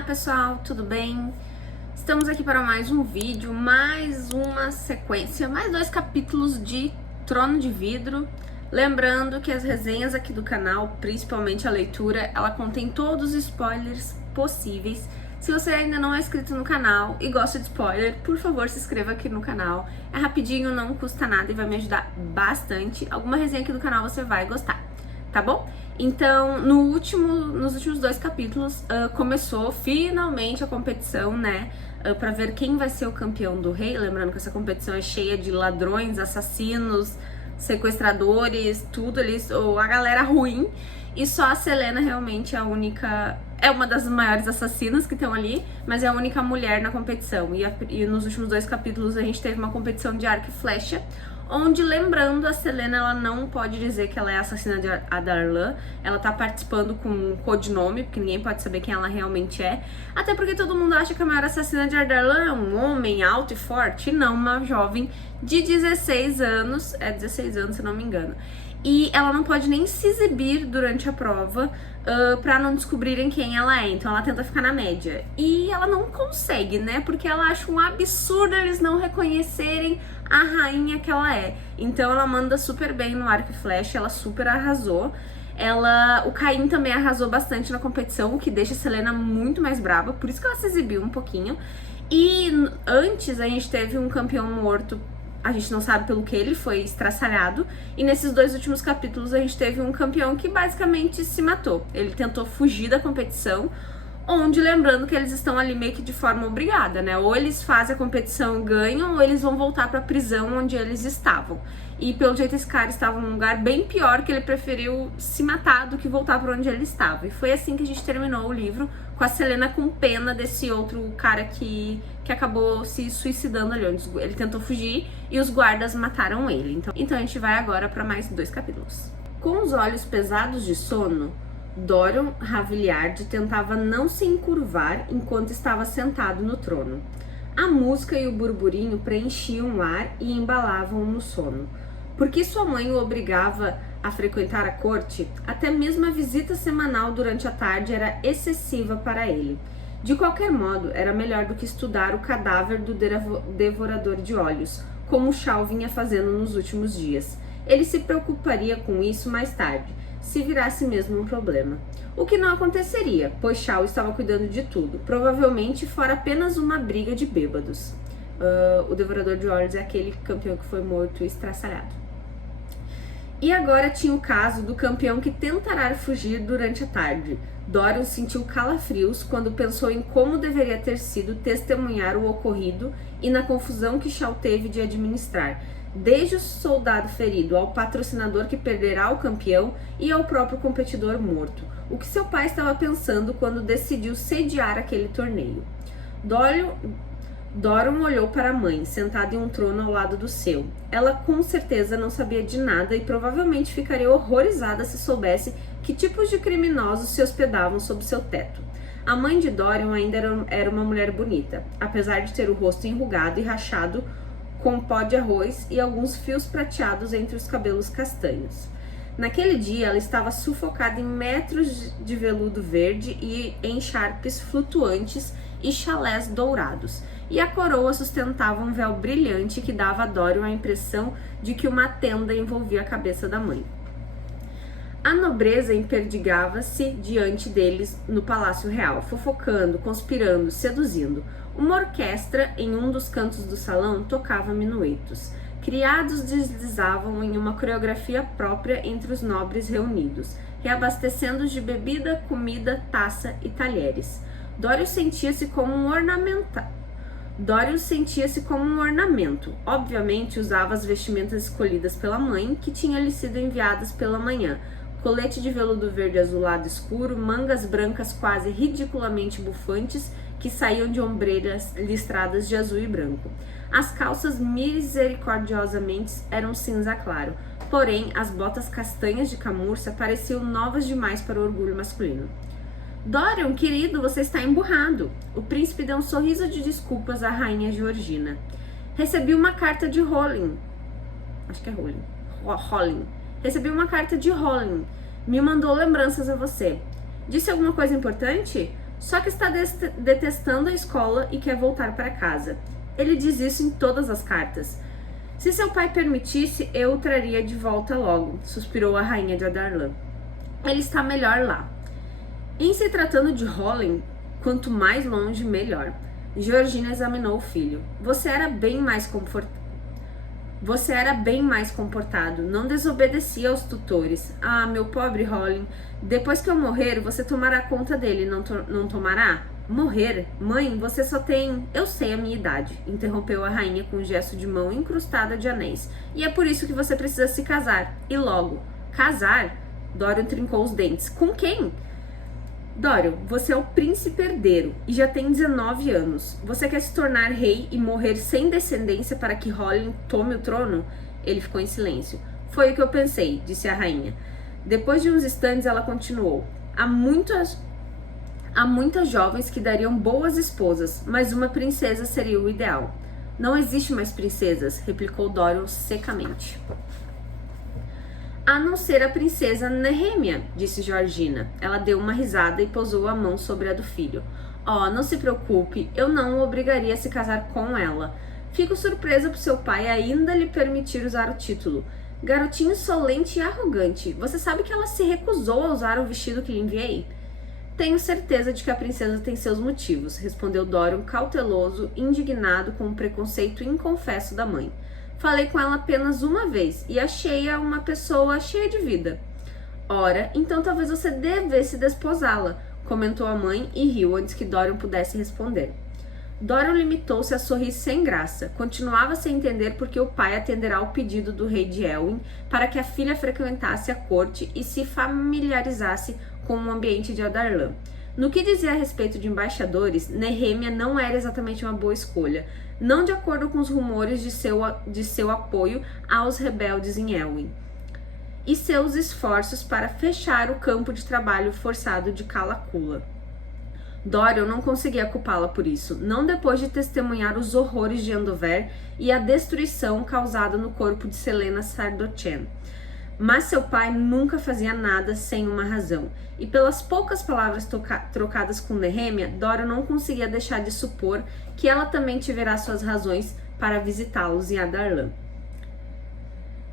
Olá pessoal, tudo bem? Estamos aqui para mais um vídeo, mais uma sequência, mais 2 capítulos de Trono de Vidro. Lembrando que as resenhas aqui do canal, principalmente a leitura, ela contém todos os spoilers possíveis. Se você ainda não é inscrito no canal e gosta de spoiler, por favor se inscreva aqui no canal. É rapidinho, não custa nada e vai me ajudar bastante. Alguma resenha aqui do canal você vai gostar, tá bom? Então, nos últimos 2 capítulos, começou finalmente a competição, né? Pra ver quem vai ser o campeão do rei. Lembrando que essa competição é cheia de ladrões, assassinos, sequestradores, tudo ali, ou a galera ruim. E só a Celaena realmente é a única... É uma das maiores assassinas que estão ali, mas é a única mulher na competição. E nos últimos 2 capítulos a gente teve uma competição de arco e flecha, onde, lembrando, a Celaena ela não pode dizer que ela é a assassina de Adarlan. Ela tá participando com um codinome, porque ninguém pode saber quem ela realmente é. Até porque todo mundo acha que a maior assassina de Adarlan é um homem alto e forte, e não uma jovem de 16 anos. É 16 anos, se não me engano. E ela não pode nem se exibir durante a prova pra não descobrirem quem ela é. Então ela tenta ficar na média. E ela não consegue, né? Porque ela acha um absurdo eles não reconhecerem a rainha que ela é. Então ela manda super bem no arco e flecha, ela super arrasou. O Caim também arrasou bastante na competição, o que deixa a Celaena muito mais brava, por isso que ela se exibiu um pouquinho. E antes a gente teve um campeão morto, a gente não sabe pelo que ele foi estraçalhado, e nesses 2 últimos capítulos a gente teve um campeão que basicamente se matou. Ele tentou fugir da competição, onde, lembrando que eles estão ali meio que de forma obrigada, né? Ou eles fazem a competição e ganham, ou eles vão voltar pra prisão onde eles estavam. E pelo jeito esse cara estava num lugar bem pior, que ele preferiu se matar do que voltar pra onde ele estava. E foi assim que a gente terminou o livro, com a Celaena com pena desse outro cara que acabou se suicidando ali, onde ele tentou fugir e os guardas mataram ele. Então a gente vai agora pra mais 2 capítulos. Com os olhos pesados de sono, Dorion Ravilliard tentava não se encurvar enquanto estava sentado no trono. A música e o burburinho preenchiam o ar e embalavam-o no sono. Porque sua mãe o obrigava a frequentar a corte, até mesmo a visita semanal durante a tarde era excessiva para ele. De qualquer modo, era melhor do que estudar o cadáver do devorador de olhos, como Shao vinha fazendo nos últimos dias. Ele se preocuparia com isso mais tarde, se virasse mesmo um problema. O que não aconteceria, pois Shao estava cuidando de tudo, provavelmente fora apenas uma briga de bêbados. O Devorador de Olhos é aquele campeão que foi morto e estraçalhado. E agora tinha o caso do campeão que tentará fugir durante a tarde. Dorion sentiu calafrios quando pensou em como deveria ter sido testemunhar o ocorrido e na confusão que Shao teve de administrar, desde o soldado ferido ao patrocinador que perderá o campeão e ao próprio competidor morto. O que seu pai estava pensando quando decidiu sediar aquele torneio. Dorion olhou para a mãe, sentada em um trono ao lado do seu. Ela com certeza não sabia de nada e provavelmente ficaria horrorizada se soubesse que tipos de criminosos se hospedavam sob seu teto. A mãe de Dorion ainda era uma mulher bonita, apesar de ter o rosto enrugado e rachado com pó de arroz e alguns fios prateados entre os cabelos castanhos. Naquele dia, ela estava sufocada em metros de veludo verde e em charpes flutuantes e chalés dourados, e a coroa sustentava um véu brilhante que dava a Dorion a impressão de que uma tenda envolvia a cabeça da mãe. A nobreza emperdigava-se diante deles no Palácio Real, fofocando, conspirando, seduzindo. Uma orquestra, em um dos cantos do salão, tocava minuetos. Criados deslizavam em uma coreografia própria entre os nobres reunidos, reabastecendo-os de bebida, comida, taça e talheres. Dorion sentia-se como um ornamento. Obviamente usava as vestimentas escolhidas pela mãe, que tinha-lhe sido enviadas pela manhã. Colete de veludo verde azulado escuro, mangas brancas quase ridiculamente bufantes, que saíam de ombreiras listradas de azul e branco. As calças misericordiosamente eram cinza claro, porém as botas castanhas de camurça pareciam novas demais para o orgulho masculino. Dorion, querido, você está emburrado. O príncipe deu um sorriso de desculpas à rainha Georgina. Recebi uma carta de Hollin. Acho que é Hollin. Hollin. Recebi uma carta de Hollin. Me mandou lembranças a você. Disse alguma coisa importante? Só que está detestando a escola e quer voltar para casa. Ele diz isso em todas as cartas. Se seu pai permitisse, eu o traria de volta logo, suspirou a rainha de Adarlan. Ele está melhor lá. Em se tratando de Holen, quanto mais longe, melhor. Georgina examinou o filho. Você era bem mais comportado, não desobedecia aos tutores. Ah, meu pobre Holen, depois que eu morrer, você tomará conta dele, não tomará? Morrer? Mãe, você só tem... Eu sei a minha idade, interrompeu a rainha com um gesto de mão incrustada de anéis. E é por isso que você precisa se casar. E logo. Casar? Dorian trincou os dentes. Com quem? Dorian, você é o príncipe herdeiro e já tem 19 anos. Você quer se tornar rei e morrer sem descendência para que Holen tome o trono? Ele ficou em silêncio. Foi o que eu pensei, disse a rainha. Depois de uns instantes, ela continuou. Há muitas jovens que dariam boas esposas, mas uma princesa seria o ideal. Não existe mais princesas, replicou Dorian secamente. A não ser a princesa Nehemia, disse Georgina. Ela deu uma risada e pousou a mão sobre a do filho. Oh, não se preocupe, eu não o obrigaria a se casar com ela. Fico surpresa por seu pai ainda lhe permitir usar o título. Garotinho insolente e arrogante. Você sabe que ela se recusou a usar o vestido que lhe enviei? Tenho certeza de que a princesa tem seus motivos, respondeu Dorian, cauteloso, indignado com o preconceito inconfesso da mãe. Falei com ela apenas uma vez e achei-a uma pessoa cheia de vida. Ora, então talvez você devesse desposá-la, comentou a mãe e riu antes que Dorian pudesse responder. Dorian limitou-se a sorrir sem graça. Continuava sem entender por que o pai atenderá ao pedido do rei de Elwyn para que a filha frequentasse a corte e se familiarizasse com o ambiente de Adarlan. No que dizia a respeito de embaixadores, Nehemia não era exatamente uma boa escolha, não de acordo com os rumores de seu apoio aos rebeldes em Elwyn e seus esforços para fechar o campo de trabalho forçado de Cala-Cula. Dorian não conseguia culpá-la por isso, não depois de testemunhar os horrores de Andover e a destruição causada no corpo de Selena Sardochen. Mas seu pai nunca fazia nada sem uma razão, e pelas poucas palavras trocadas com Nehemia, Dorian não conseguia deixar de supor que ela também tiverá suas razões para visitá-los em Adarlan.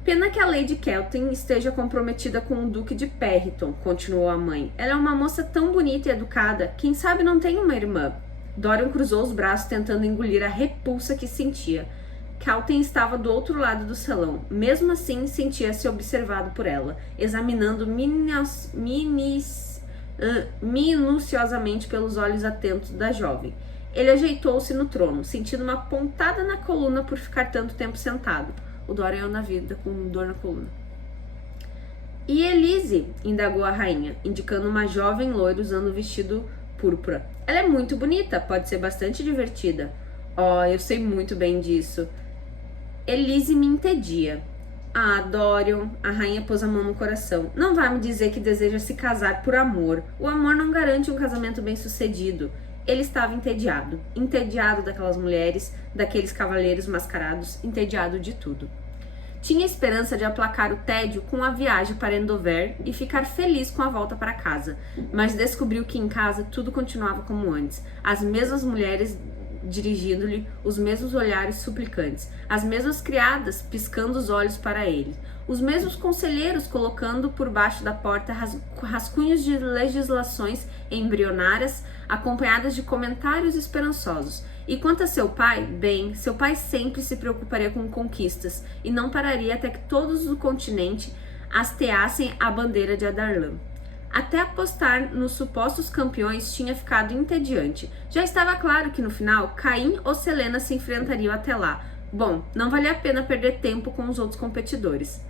Pena que a Lady Kelton esteja comprometida com o Duque de Perriton, continuou a mãe. Ela é uma moça tão bonita e educada, quem sabe não tem uma irmã. Dorian cruzou os braços tentando engolir a repulsa que sentia. Kelton estava do outro lado do salão. Mesmo assim, sentia-se observado por ela, examinando minuciosamente pelos olhos atentos da jovem. Ele ajeitou-se no trono, sentindo uma pontada na coluna por ficar tanto tempo sentado. O Dorian na vida, com dor na coluna. E Elise? Indagou a rainha, indicando uma jovem loira usando um vestido púrpura. Ela é muito bonita, pode ser bastante divertida. Oh, eu sei muito bem disso. Elise me entedia. Ah, Dorian, a rainha pôs a mão no coração. Não vai me dizer que deseja se casar por amor. O amor não garante um casamento bem-sucedido. Ele estava entediado. Entediado daquelas mulheres, daqueles cavaleiros mascarados, entediado de tudo. Tinha esperança de aplacar o tédio com a viagem para Andover e ficar feliz com a volta para casa, mas descobriu que em casa tudo continuava como antes. As mesmas mulheres dirigindo-lhe os mesmos olhares suplicantes, as mesmas criadas piscando os olhos para ele, os mesmos conselheiros colocando por baixo da porta rascunhos de legislações embrionárias acompanhadas de comentários esperançosos. E quanto a seu pai, bem, seu pai sempre se preocuparia com conquistas e não pararia até que todos do continente hasteassem a bandeira de Adarlan. Até apostar nos supostos campeões tinha ficado entediante. Já estava claro que no final, Caim ou Selena se enfrentariam até lá. Bom, não valia a pena perder tempo com os outros competidores.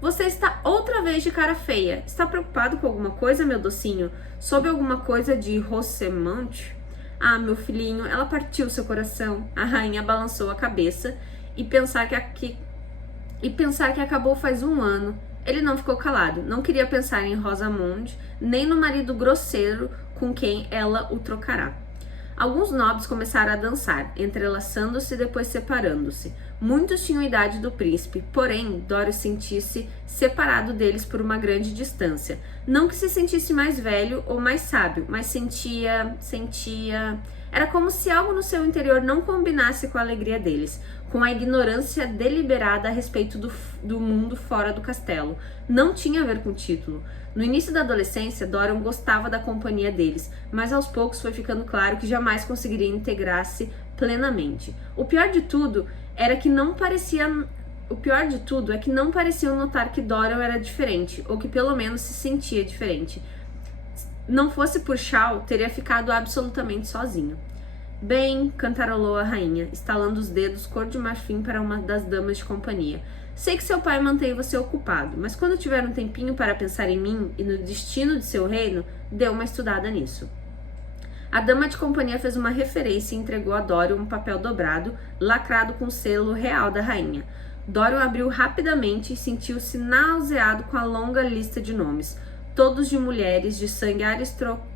Você está outra vez de cara feia. Está preocupado com alguma coisa, meu docinho? Soube alguma coisa de Rosemont? Ah, meu filhinho, ela partiu seu coração. A rainha balançou a cabeça e pensar que acabou faz um ano. Ele não ficou calado, não queria pensar em Rosamond, nem no marido grosseiro com quem ela o trocará. Alguns nobres começaram a dançar, entrelaçando-se e depois separando-se. Muitos tinham a idade do príncipe, porém, Dorian sentia-se separado deles por uma grande distância. Não que se sentisse mais velho ou mais sábio, mas sentia... Era como se algo no seu interior não combinasse com a alegria deles, com a ignorância deliberada a respeito do mundo fora do castelo. Não tinha a ver com o título. No início da adolescência, Dorian gostava da companhia deles, mas aos poucos foi ficando claro que jamais conseguiria integrar-se plenamente. O pior de tudo é que não pareciam notar que Dorian era diferente, ou que pelo menos se sentia diferente. Não fosse por Shaw, teria ficado absolutamente sozinho. Bem, cantarolou a rainha, estalando os dedos cor de marfim para uma das damas de companhia. Sei que seu pai mantém você ocupado, mas quando tiver um tempinho para pensar em mim e no destino de seu reino, dê uma estudada nisso. A dama de companhia fez uma referência e entregou a Dorian um papel dobrado, lacrado com o selo real da rainha. Dorian abriu rapidamente e sentiu-se nauseado com a longa lista de nomes, todos de mulheres de sangue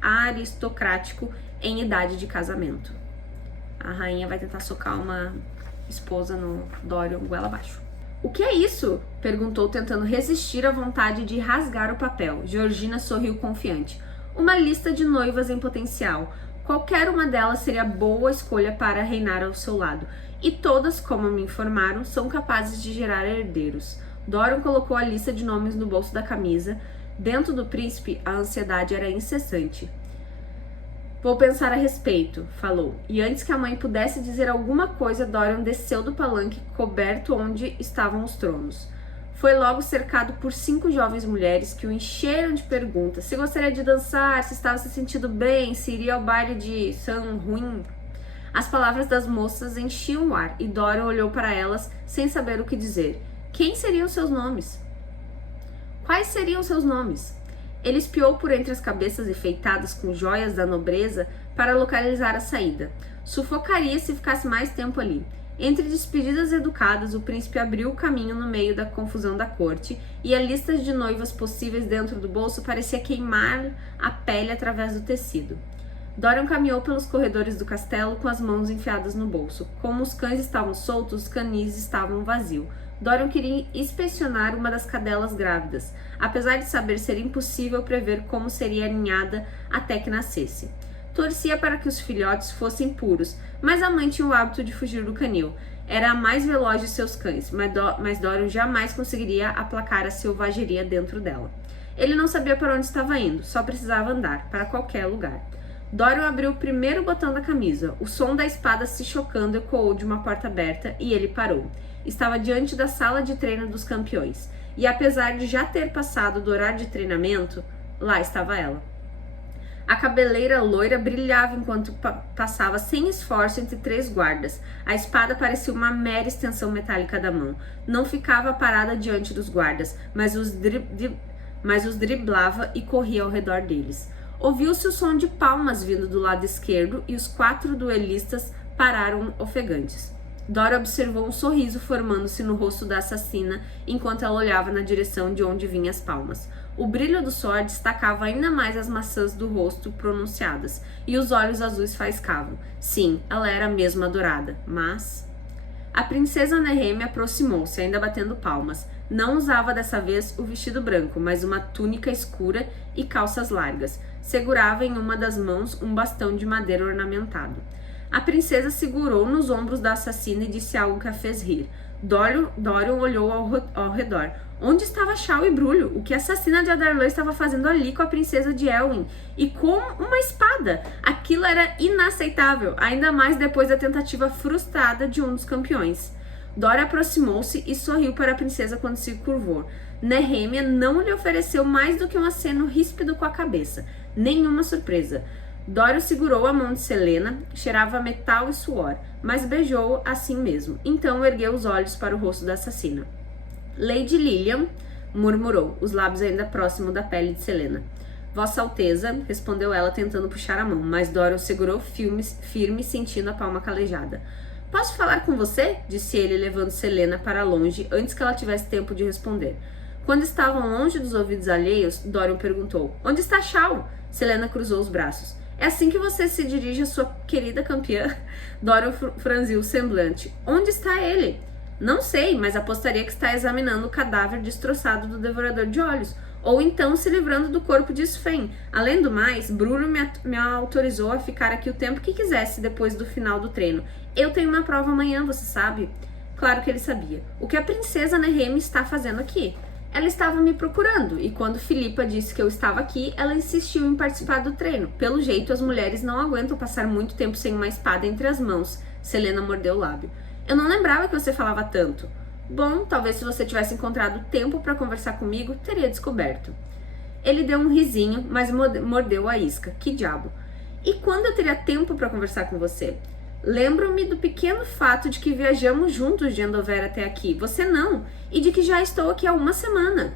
aristocrático em idade de casamento. A rainha vai tentar socar uma esposa no Dorian goela abaixo. O que é isso? Perguntou, tentando resistir à vontade de rasgar o papel. Georgina sorriu confiante. Uma lista de noivas em potencial. Qualquer uma delas seria boa escolha para reinar ao seu lado. E todas, como me informaram, são capazes de gerar herdeiros. Dorian colocou a lista de nomes no bolso da camisa. Dentro do príncipe, a ansiedade era incessante. Vou pensar a respeito, falou. E antes que a mãe pudesse dizer alguma coisa, Dorian desceu do palanque coberto onde estavam os tronos. Foi logo cercado por 5 jovens mulheres que o encheram de perguntas. Se gostaria de dançar, se estava se sentindo bem, se iria ao baile de San Juan. As palavras das moças enchiam o ar e Dorian olhou para elas sem saber o que dizer. Quem seriam seus nomes? Quais seriam seus nomes? Ele espiou por entre as cabeças enfeitadas com joias da nobreza para localizar a saída. Sufocaria se ficasse mais tempo ali. Entre despedidas educadas, o príncipe abriu o caminho no meio da confusão da corte e a lista de noivas possíveis dentro do bolso parecia queimar a pele através do tecido. Dorian caminhou pelos corredores do castelo com as mãos enfiadas no bolso. Como os cães estavam soltos, os canis estavam vazios. Dorian queria inspecionar uma das cadelas grávidas, apesar de saber ser impossível prever como seria aninhada até que nascesse. Torcia para que os filhotes fossem puros, mas a mãe tinha o hábito de fugir do canil. Era a mais veloz de seus cães, mas Dorian jamais conseguiria aplacar a selvageria dentro dela. Ele não sabia para onde estava indo, só precisava andar, para qualquer lugar. Dorian abriu o primeiro botão da camisa. O som da espada se chocando ecoou de uma porta aberta e ele parou. Estava diante da sala de treino dos campeões. E apesar de já ter passado do horário de treinamento, lá estava ela. A cabeleira loira brilhava enquanto passava sem esforço entre 3 guardas. A espada parecia uma mera extensão metálica da mão. Não ficava parada diante dos guardas, mas os driblava e corria ao redor deles. Ouviu-se o som de palmas vindo do lado esquerdo e os 4 duelistas pararam ofegantes. Dorian observou um sorriso formando-se no rosto da assassina enquanto ela olhava na direção de onde vinham as palmas. O brilho do suor destacava ainda mais as maçãs do rosto pronunciadas, e os olhos azuis faiscavam. Sim, ela era mesmo adorada, mas... A princesa Nehemia aproximou-se, ainda batendo palmas. Não usava dessa vez o vestido branco, mas uma túnica escura e calças largas. Segurava em uma das mãos um bastão de madeira ornamentado. A princesa segurou nos ombros da assassina e disse algo que a fez rir. Dorian olhou ao redor. Onde estava Shaw e Brulho? O que a assassina de Adarlan estava fazendo ali com a princesa de Elwyn? E com uma espada? Aquilo era inaceitável, ainda mais depois da tentativa frustrada de um dos campeões. Dorian aproximou-se e sorriu para a princesa quando se curvou. Nehemia não lhe ofereceu mais do que um aceno ríspido com a cabeça. Nenhuma surpresa. Dorian segurou a mão de Selena, cheirava metal e suor, mas beijou assim mesmo. Então ergueu os olhos para o rosto da assassina. Lady Lilian, murmurou, os lábios ainda próximos da pele de Selena. Vossa Alteza, respondeu ela tentando puxar a mão, mas Dorian segurou firme, sentindo a palma calejada. Posso falar com você? Disse ele, levando Selena para longe, antes que ela tivesse tempo de responder. Quando estavam longe dos ouvidos alheios, Dorian perguntou, onde está Shaw? Selena cruzou os braços. É assim que você se dirige à sua querida campeã? Dorian franziu o semblante. Onde está ele? Não sei, mas apostaria que está examinando o cadáver destroçado do devorador de olhos, ou então se livrando do corpo de Sven. Além do mais, Bruno me autorizou a ficar aqui o tempo que quisesse depois do final do treino. Eu tenho uma prova amanhã, você sabe? Claro que ele sabia. O que a princesa Nehemia está fazendo aqui? Ela estava me procurando, e quando Filipa disse que eu estava aqui, ela insistiu em participar do treino. Pelo jeito, as mulheres não aguentam passar muito tempo sem uma espada entre as mãos. Selena mordeu o lábio. Eu não lembrava que você falava tanto. Bom, talvez se você tivesse encontrado tempo para conversar comigo, teria descoberto. Ele deu um risinho, mas mordeu a isca. Que diabo. E quando eu teria tempo para conversar com você? Lembro-me do pequeno fato de que viajamos juntos de Andover até aqui. Você não. E de que já estou aqui há uma semana.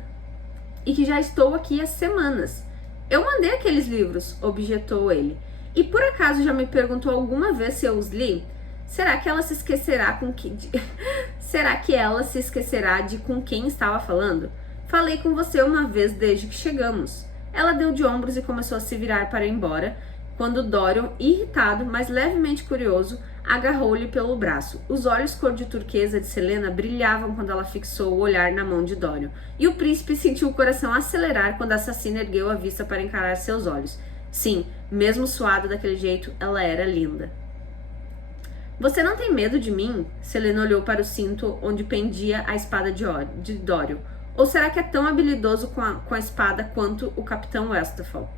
E que já estou aqui há semanas. Eu mandei aqueles livros, objetou ele. E por acaso já me perguntou alguma vez se eu os li? Será que ela se esquecerá Será que ela se esquecerá de com quem estava falando? Falei com você uma vez desde que chegamos. Ela deu de ombros e começou a se virar para ir embora, quando Dorian, irritado, mas levemente curioso, agarrou-lhe pelo braço. Os olhos cor de turquesa de Selena brilhavam quando ela fixou o olhar na mão de Dorian, e o príncipe sentiu o coração acelerar quando a assassina ergueu a vista para encarar seus olhos. Sim, mesmo suada daquele jeito, ela era linda. Você não tem medo de mim? Selena olhou para o cinto onde pendia a espada de Dorian. Ou será que é tão habilidoso com a espada quanto o Capitão Westphal?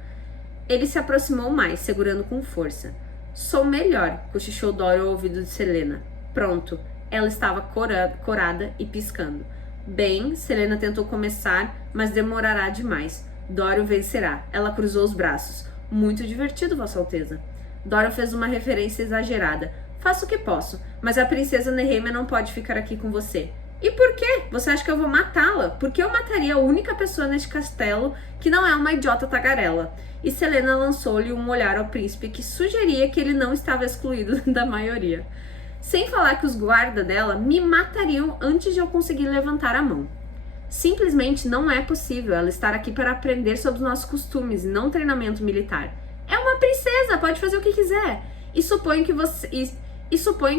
Ele se aproximou mais, segurando com força. Sou melhor, cochichou Dorian ao ouvido de Selena. Pronto, ela estava corada e piscando. Bem, Selena tentou começar, mas demorará demais. Dorian vencerá. Ela cruzou os braços. Muito divertido, Vossa Alteza. Dorian fez uma referência exagerada. Faço o que posso, mas a princesa Nehemia não pode ficar aqui com você. E por quê? Você acha que eu vou matá-la? Porque eu mataria a única pessoa neste castelo que não é uma idiota tagarela. E Selena lançou-lhe um olhar ao príncipe que sugeria que ele não estava excluído da maioria. Sem falar que os guardas dela me matariam antes de eu conseguir levantar a mão. Simplesmente não é possível ela estar aqui para aprender sobre os nossos costumes e não treinamento militar. É uma princesa, pode fazer o que quiser. E suponho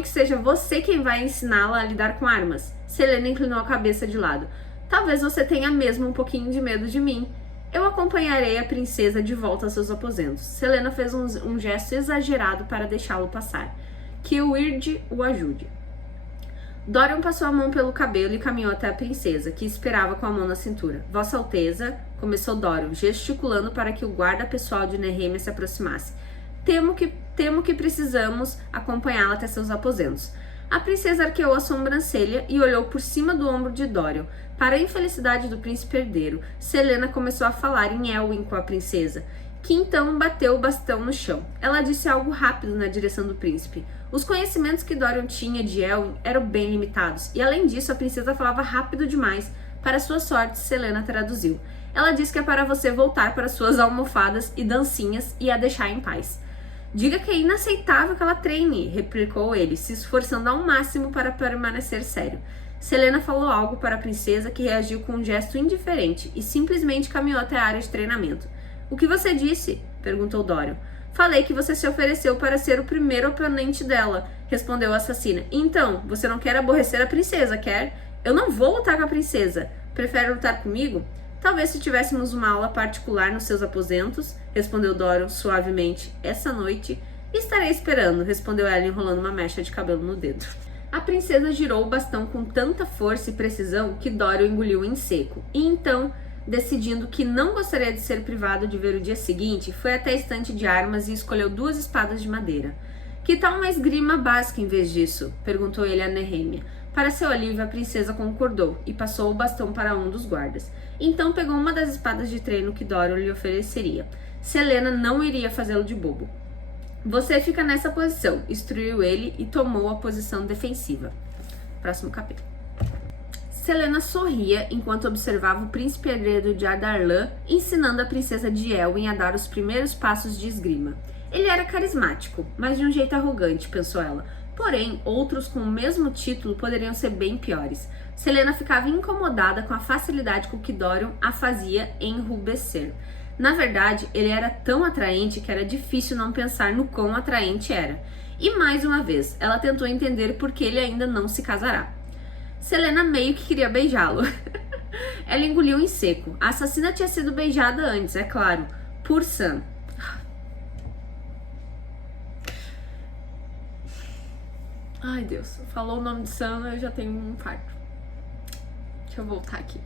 que seja você quem vai ensiná-la a lidar com armas. Selena inclinou a cabeça de lado. Talvez você tenha mesmo um pouquinho de medo de mim. Eu acompanharei a princesa de volta aos seus aposentos. Selena fez um gesto exagerado para deixá-lo passar. Que o Weird o ajude. Dorian passou a mão pelo cabelo e caminhou até a princesa, que esperava com a mão na cintura. Vossa Alteza, começou Dorian, gesticulando para que o guarda pessoal de Nehemia se aproximasse. Temo que precisamos acompanhá-la até seus aposentos. A princesa arqueou a sobrancelha e olhou por cima do ombro de Dorian. Para a infelicidade do príncipe herdeiro, Selena começou a falar em Elwyn com a princesa, que então bateu o bastão no chão. Ela disse algo rápido na direção do príncipe. Os conhecimentos que Dorian tinha de Elwyn eram bem limitados, e além disso a princesa falava rápido demais. Para sua sorte, Selena traduziu. Ela disse que é para você voltar para suas almofadas e dancinhas e a deixar em paz. Diga que é inaceitável que ela treine, replicou ele, se esforçando ao máximo para permanecer sério. Selena falou algo para a princesa, que reagiu com um gesto indiferente e simplesmente caminhou até a área de treinamento. O que você disse? Perguntou Dorian. Falei que você se ofereceu para ser o primeiro oponente dela, respondeu a assassina. Então, você não quer aborrecer a princesa, quer? Eu não vou lutar com a princesa. Prefere lutar comigo? Talvez se tivéssemos uma aula particular nos seus aposentos, respondeu Dorian suavemente. Essa noite estarei esperando, respondeu ela enrolando uma mecha de cabelo no dedo. A princesa girou o bastão com tanta força e precisão que Dorian engoliu em seco. E então, decidindo que não gostaria de ser privado de ver o dia seguinte, foi até a estante de armas e escolheu 2 espadas de madeira. Que tal uma esgrima básica em vez disso? Perguntou ele a Nehemia. Para seu alívio, a princesa concordou e passou o bastão para um dos guardas. Então pegou uma das espadas de treino que Dorian lhe ofereceria. Selena não iria fazê-lo de bobo. Você fica nessa posição, instruiu ele e tomou a posição defensiva. Próximo capítulo. Selena sorria enquanto observava o príncipe herdeiro de Adarlan ensinando a princesa de Elwyn a dar os primeiros passos de esgrima. Ele era carismático, mas de um jeito arrogante, pensou ela. Porém, outros com o mesmo título poderiam ser bem piores. Selena ficava incomodada com a facilidade com que Dorian a fazia enrubescer. Na verdade, ele era tão atraente que era difícil não pensar no quão atraente era. E mais uma vez, ela tentou entender por que ele ainda não se casará. Selena meio que queria beijá-lo. Ela engoliu em seco. A assassina tinha sido beijada antes, é claro, por Sam. Ai, Deus, falou o nome de Sam, eu já tenho um infarto. Deixa eu voltar aqui.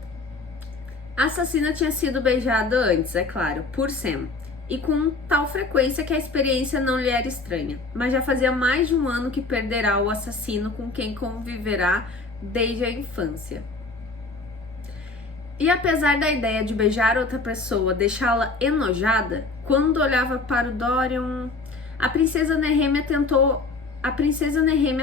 A assassina tinha sido beijada antes, é claro, por Sam. E com tal frequência que a experiência não lhe era estranha. Mas já fazia mais de um ano que perderá o assassino com quem conviverá desde a infância. E apesar da ideia de beijar outra pessoa deixá-la enojada, quando olhava para o Dorian, a princesa Nehemia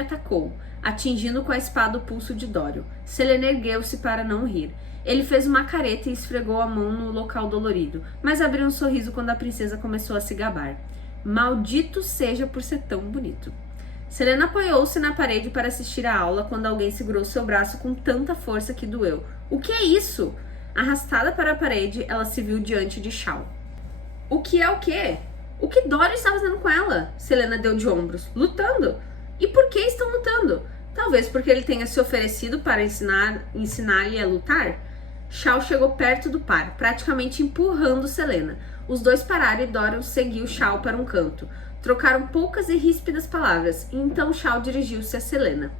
atacou, atingindo com a espada o pulso de Dorian. Selena ergueu-se para não rir. Ele fez uma careta e esfregou a mão no local dolorido, mas abriu um sorriso quando a princesa começou a se gabar. Maldito seja por ser tão bonito. Selena apoiou-se na parede para assistir à aula quando alguém segurou seu braço com tanta força que doeu. O que é isso? Arrastada para a parede, ela se viu diante de Shao. O que é o quê? O que Dorian está fazendo com ela? Selena deu de ombros. Lutando. E por que estão lutando? Talvez porque ele tenha se oferecido para ensinar-lhe a lutar? Shao chegou perto do par, praticamente empurrando Selena. Os dois pararam e Dorian seguiu Shao para um canto. Trocaram poucas e ríspidas palavras, e então Shao dirigiu-se a Selena.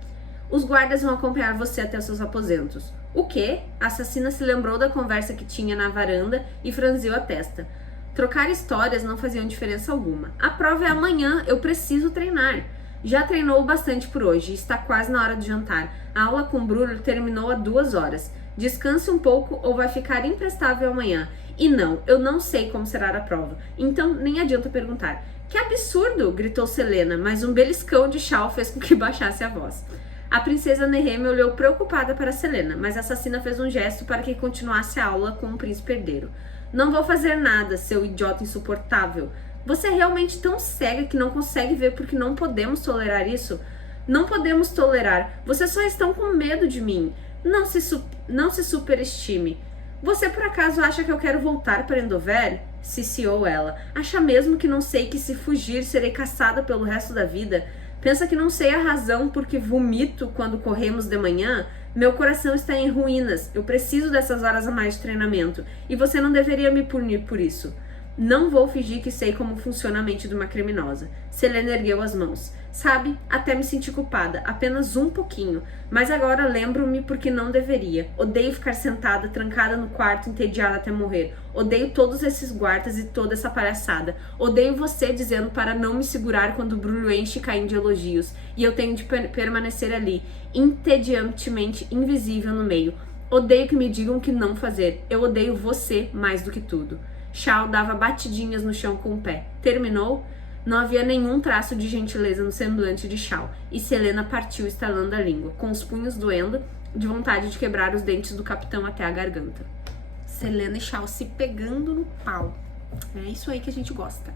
Os guardas vão acompanhar você até os seus aposentos. O quê? A assassina se lembrou da conversa que tinha na varanda e franziu a testa. Trocar histórias não faziam diferença alguma. A prova é amanhã, eu preciso treinar. Já treinou bastante por hoje, está quase na hora do jantar. A aula com Brulho terminou há 2 horas. Descanse um pouco ou vai ficar imprestável amanhã. E não, eu não sei como será a prova, então nem adianta perguntar. Que absurdo! Gritou Selena, mas um beliscão de Shao fez com que baixasse a voz. A princesa Nehemia olhou preocupada para Selena, mas a assassina fez um gesto para que continuasse a aula com o príncipe herdeiro. Não vou fazer nada, seu idiota insuportável. Você é realmente tão cega que não consegue ver porque não podemos tolerar isso? Não podemos tolerar. Vocês só estão com medo de mim. Não se superestime. Você por acaso acha que eu quero voltar para Endover? Ciciou ela. Acha mesmo que não sei que se fugir serei caçada pelo resto da vida? Pensa que não sei a razão por que vomito quando corremos de manhã? Meu coração está em ruínas. Eu preciso dessas horas a mais de treinamento. E você não deveria me punir por isso. Não vou fingir que sei como funciona a mente de uma criminosa. Selena ergueu as mãos. Sabe, até me senti culpada, apenas um pouquinho. Mas agora lembro-me porque não deveria. Odeio ficar sentada, trancada no quarto, entediada até morrer. Odeio todos esses guardas e toda essa palhaçada. Odeio você dizendo para não me segurar quando o Brulho enche caindo de elogios. E eu tenho de permanecer ali, entediantemente invisível no meio. Odeio que me digam o que não fazer. Eu odeio você mais do que tudo. Shao dava batidinhas no chão com o pé. Terminou? Não havia nenhum traço de gentileza no semblante de Shao, e Selena partiu estalando a língua, com os punhos doendo, de vontade de quebrar os dentes do capitão até a garganta. Selena e Shao se pegando no pau. É isso aí que a gente gosta.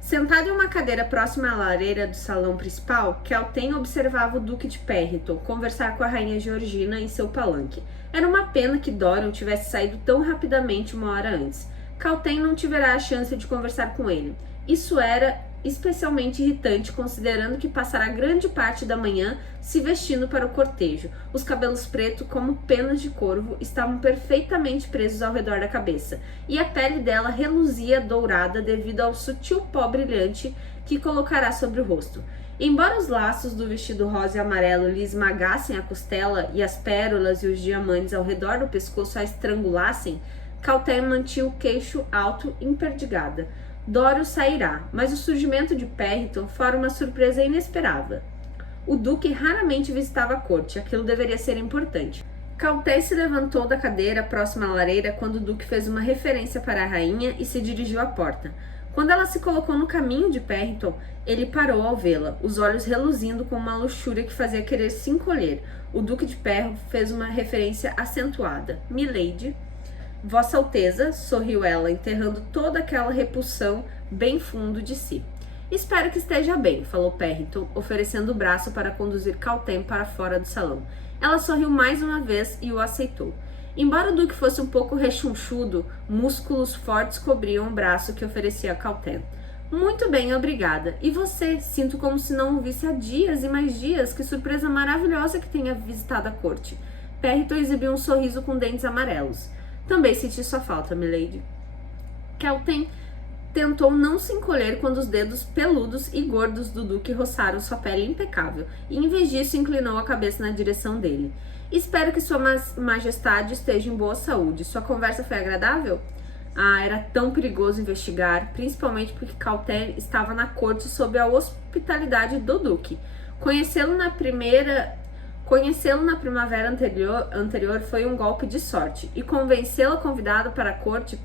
Sentado em uma cadeira próxima à lareira do salão principal, Kelten observava o Duque de Perriton conversar com a rainha Georgina em seu palanque. Era uma pena que Dorian tivesse saído tão rapidamente 1 hora antes. Kelten não tivera a chance de conversar com ele. Isso era especialmente irritante, considerando que passara grande parte da manhã se vestindo para o cortejo. Os cabelos pretos, como penas de corvo, estavam perfeitamente presos ao redor da cabeça, e a pele dela reluzia dourada devido ao sutil pó brilhante que colocará sobre o rosto. Embora os laços do vestido rosa e amarelo lhe esmagassem a costela e as pérolas e os diamantes ao redor do pescoço a estrangulassem, Kelten mantinha o queixo alto, imperdigada. Dorian sairá, mas o surgimento de Perriton fora uma surpresa inesperada. O duque raramente visitava a corte, aquilo deveria ser importante. Kelten se levantou da cadeira próxima à lareira quando o duque fez uma referência para a rainha e se dirigiu à porta. Quando ela se colocou no caminho de Perriton, ele parou ao vê-la, os olhos reluzindo com uma luxúria que fazia querer se encolher. O duque de Perro fez uma referência acentuada. Milady... Vossa Alteza, sorriu ela, enterrando toda aquela repulsão bem fundo de si. Espero que esteja bem, falou Perriton, oferecendo o braço para conduzir Kelten para fora do salão. Ela sorriu mais uma vez e o aceitou. Embora o duque fosse um pouco rechonchudo, músculos fortes cobriam o braço que oferecia a Kelten. Muito bem, obrigada. E você? Sinto como se não o visse há dias e mais dias. Que surpresa maravilhosa que tenha visitado a corte. Perriton exibiu um sorriso com dentes amarelos. Também senti sua falta, milady. Kelten tentou não se encolher quando os dedos peludos e gordos do duque roçaram sua pele impecável, e em vez disso inclinou a cabeça na direção dele. Espero que sua majestade esteja em boa saúde. Sua conversa foi agradável? Ah, era tão perigoso investigar, principalmente porque Kelten estava na corte sob a hospitalidade do duque. Conhecê-lo na primavera anterior foi um golpe de sorte, e convencê-lo convidado para a corte,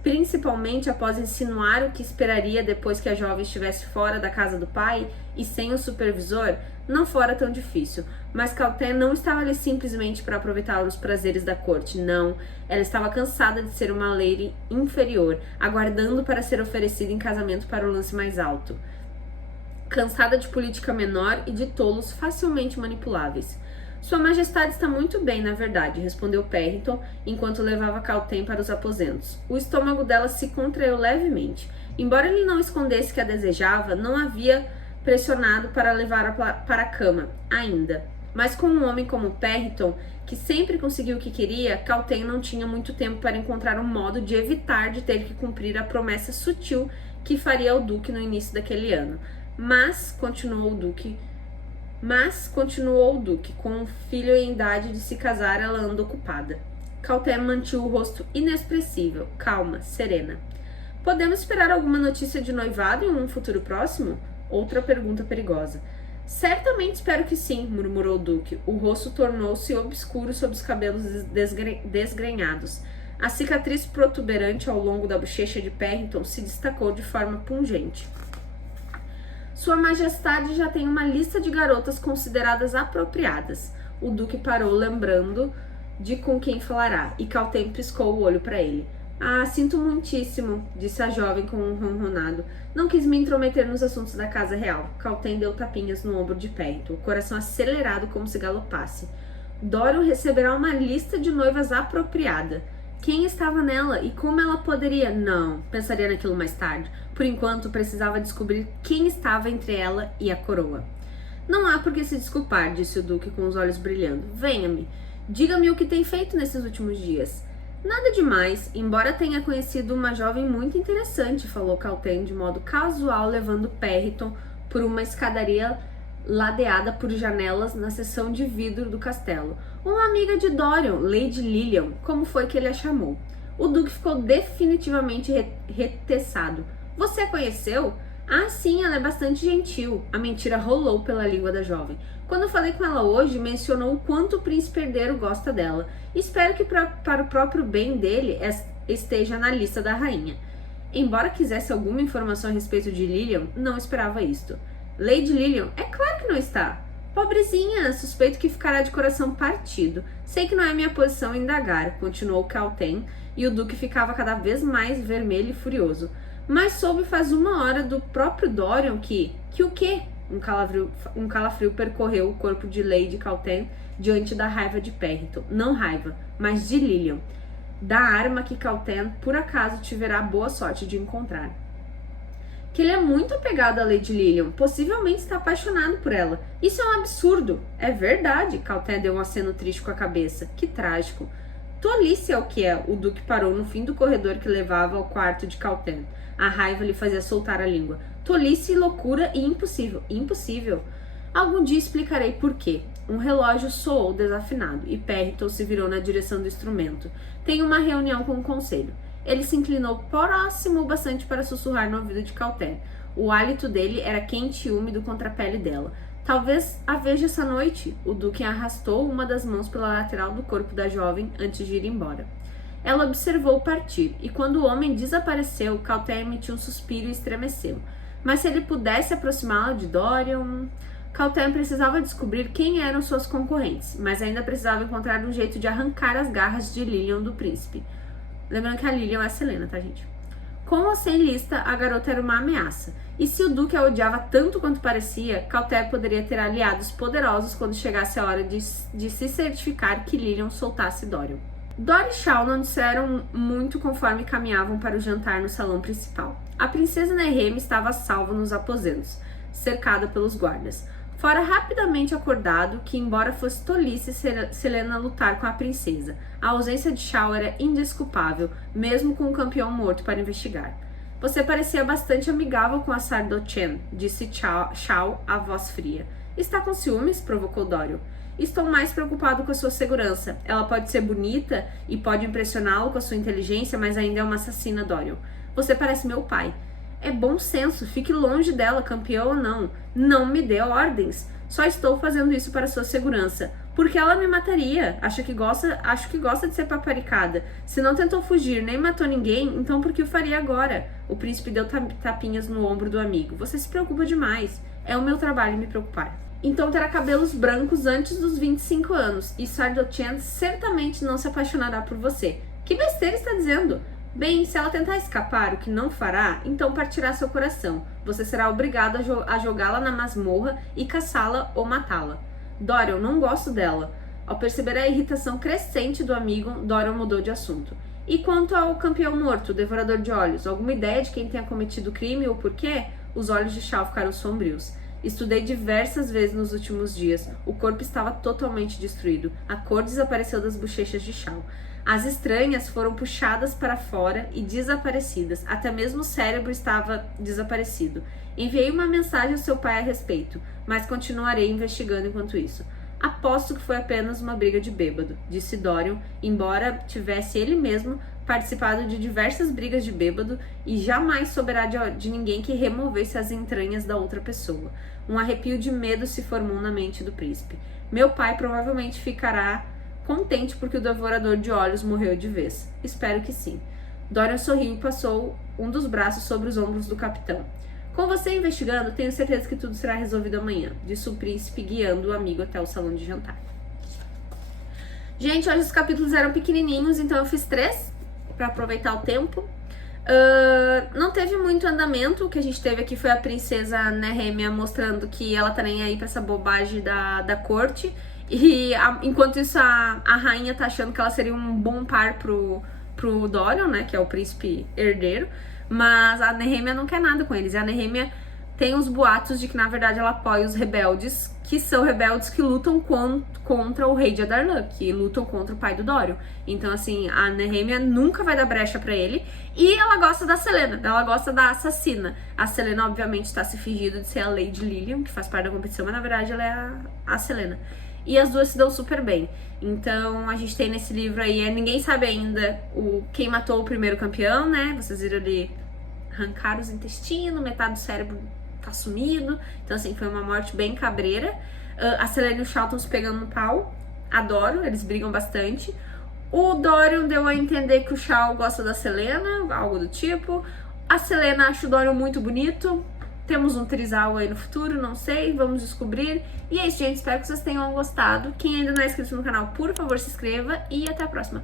principalmente após insinuar o que esperaria depois que a jovem estivesse fora da casa do pai e sem o supervisor, não fora tão difícil. Mas Kelten não estava ali simplesmente para aproveitar os prazeres da corte, não. Ela estava cansada de ser uma lady inferior, aguardando para ser oferecida em casamento para o lance mais alto. Cansada de política menor e de tolos facilmente manipuláveis. Sua majestade está muito bem, na verdade, respondeu Perriton, enquanto levava Kelten para os aposentos. O estômago dela se contraiu levemente. Embora ele não escondesse que a desejava, não havia pressionado para levá-la para a cama, ainda. Mas com um homem como Perriton, que sempre conseguiu o que queria, Kelten não tinha muito tempo para encontrar um modo de evitar de ter que cumprir a promessa sutil que faria ao duque no início daquele ano. Mas, continuou o duque, com um filho em idade de se casar, ela anda ocupada. Kelten mantinha o rosto inexpressível, calma, serena. Podemos esperar alguma notícia de noivado em um futuro próximo? Outra pergunta perigosa. Certamente espero que sim, murmurou o duque. O rosto tornou-se obscuro sob os cabelos desgrenhados. A cicatriz protuberante ao longo da bochecha de Perriton se destacou de forma pungente. Sua majestade já tem uma lista de garotas consideradas apropriadas. O duque parou, lembrando de com quem falará, e Kelten piscou o olho para ele. Ah, sinto muitíssimo, disse a jovem com um ronronado. Não quis me intrometer nos assuntos da casa real. Kelten deu tapinhas no ombro de Perriton, o coração acelerado como se galopasse. Dorian receberá uma lista de noivas apropriada. Quem estava nela e como ela poderia... Não, pensaria naquilo mais tarde. Por enquanto, precisava descobrir quem estava entre ela e a coroa. Não há por que se desculpar, disse o duque com os olhos brilhando. Venha-me. Diga-me o que tem feito nesses últimos dias. Nada demais, embora tenha conhecido uma jovem muito interessante, falou Kelten de modo casual, levando Perriton por uma escadaria ladeada por janelas na seção de vidro do castelo. Uma amiga de Dorian, Lady Lilian, como foi que ele a chamou. O duque ficou definitivamente reteçado. Você a conheceu? Ah, sim, ela é bastante gentil. A mentira rolou pela língua da jovem. Quando falei com ela hoje, mencionou o quanto o príncipe herdeiro gosta dela. Espero que para o próprio bem dele esteja na lista da rainha. Embora quisesse alguma informação a respeito de Lilian, não esperava isto. Lady Lilian, é claro que não está. Pobrezinha, suspeito que ficará de coração partido. Sei que não é minha posição indagar, continuou Kelten, e o duque ficava cada vez mais vermelho e furioso. Mas soube faz uma hora do próprio Dorian que o quê? Um calafrio percorreu o corpo de Lady Kelten diante da raiva de Perriton. Não raiva, mas de Lilian. Da arma que Kelten, por acaso, tiverá a boa sorte de encontrar. Que ele é muito apegado a Lady Lilian, possivelmente está apaixonado por ela. Isso é um absurdo. É verdade, Kelten deu um aceno triste com a cabeça. Que trágico. Tolice é o que é. O duque parou no fim do corredor que levava ao quarto de Kelten. A raiva lhe fazia soltar a língua. Tolice, loucura e impossível. Impossível. Algum dia explicarei por quê. Um relógio soou desafinado e Perriton se virou na direção do instrumento. Tenho uma reunião com o conselho. Ele se inclinou próximo o bastante para sussurrar no ouvido de Kelten. O hálito dele era quente e úmido contra a pele dela. Talvez a veja essa noite. O duque arrastou uma das mãos pela lateral do corpo da jovem antes de ir embora. Ela observou partir, e quando o homem desapareceu, Kelten emitiu um suspiro e estremeceu. Mas se ele pudesse aproximá-la de Dorian... Kelten precisava descobrir quem eram suas concorrentes, mas ainda precisava encontrar um jeito de arrancar as garras de Lilian do príncipe. Lembrando que a Lilian é a Selena, tá, gente? Com ou sem lista, a garota era uma ameaça. E se o duque a odiava tanto quanto parecia, Kelten poderia ter aliados poderosos quando chegasse a hora de se certificar que Lilian soltasse Dorian. Dora e Shao não disseram muito conforme caminhavam para o jantar no salão principal. A princesa Neheme estava a salvo nos aposentos, cercada pelos guardas. Fora rapidamente acordado que, embora fosse tolice Selena lutar com a princesa, a ausência de Shao era indesculpável, mesmo com um campeão morto para investigar. Você parecia bastante amigável com a Sardo-Chen, disse Shao, a voz fria. Está com ciúmes? Provocou Dorian. Estou mais preocupado com a sua segurança. Ela pode ser bonita e pode impressioná-lo com a sua inteligência, mas ainda é uma assassina, Dorian. Você parece meu pai. É bom senso, fique longe dela, campeão ou não. Não me dê ordens. Só estou fazendo isso para sua segurança. Porque ela me mataria. Acho que gosta de ser paparicada. Se não tentou fugir nem matou ninguém, então por que o faria agora? O príncipe deu tapinhas no ombro do amigo. Você se preocupa demais. É o meu trabalho me preocupar. Então terá cabelos brancos antes dos 25 anos. E Sardo-Chen certamente não se apaixonará por você. Que besteira está dizendo? Bem, se ela tentar escapar, o que não fará, então partirá seu coração. Você será obrigado a jogá-la na masmorra e caçá-la ou matá-la. Dorian, não gosto dela. Ao perceber a irritação crescente do amigo, Dorian mudou de assunto. E quanto ao campeão morto, o devorador de olhos, alguma ideia de quem tenha cometido o crime ou por quê? Os olhos de Shao ficaram sombrios. Estudei diversas vezes nos últimos dias. O corpo estava totalmente destruído. A cor desapareceu das bochechas de Shao. As estranhas foram puxadas para fora e desaparecidas. Até mesmo o cérebro estava desaparecido. Enviei uma mensagem ao seu pai a respeito, mas continuarei investigando enquanto isso. Aposto que foi apenas uma briga de bêbado, disse Dorian, embora tivesse ele mesmo participado de diversas brigas de bêbado e jamais souberá de ninguém que removesse as entranhas da outra pessoa. Um arrepio de medo se formou na mente do príncipe. Meu pai provavelmente ficará contente porque o devorador de olhos morreu de vez. Espero que sim. Dorian sorriu e passou um dos braços sobre os ombros do capitão. Com você investigando, tenho certeza que tudo será resolvido amanhã, disse o príncipe, guiando o amigo até o salão de jantar. Gente, hoje os capítulos eram pequenininhos, então eu fiz 3 para aproveitar o tempo. Não teve muito andamento. O que a gente teve aqui foi a princesa Nehemia mostrando que ela tá nem aí pra essa bobagem da corte. E enquanto isso, a rainha tá achando que ela seria um bom par pro Dorian, né? Que é o príncipe herdeiro. Mas a Nehemia não quer nada com eles. E a Nehemia tem os boatos de que, na verdade, ela apoia os rebeldes, que são rebeldes que lutam contra o rei de Adarlan, que lutam contra o pai do Dorian. Então, assim, a Nehemia nunca vai dar brecha pra ele. E ela gosta da Selena, ela gosta da assassina. A Selena, obviamente, está se fingindo de ser a Lady Lilian, que faz parte da competição, mas, na verdade, ela é a Selena. E as duas se dão super bem. Então, a gente tem nesse livro aí, ninguém sabe ainda quem matou o primeiro campeão, né? Vocês viram ali, arrancaram os intestinos, metade do cérebro tá sumido. Então, assim, foi uma morte bem cabreira. A Selena e o Shao estão se pegando no pau. Adoro, eles brigam bastante. O Dorian deu a entender que o Shao gosta da Selena, algo do tipo. A Selena acha o Dorian muito bonito. Temos um trisal aí no futuro, não sei, vamos descobrir. E é isso, gente, espero que vocês tenham gostado. Quem ainda não é inscrito no canal, por favor, se inscreva e até a próxima.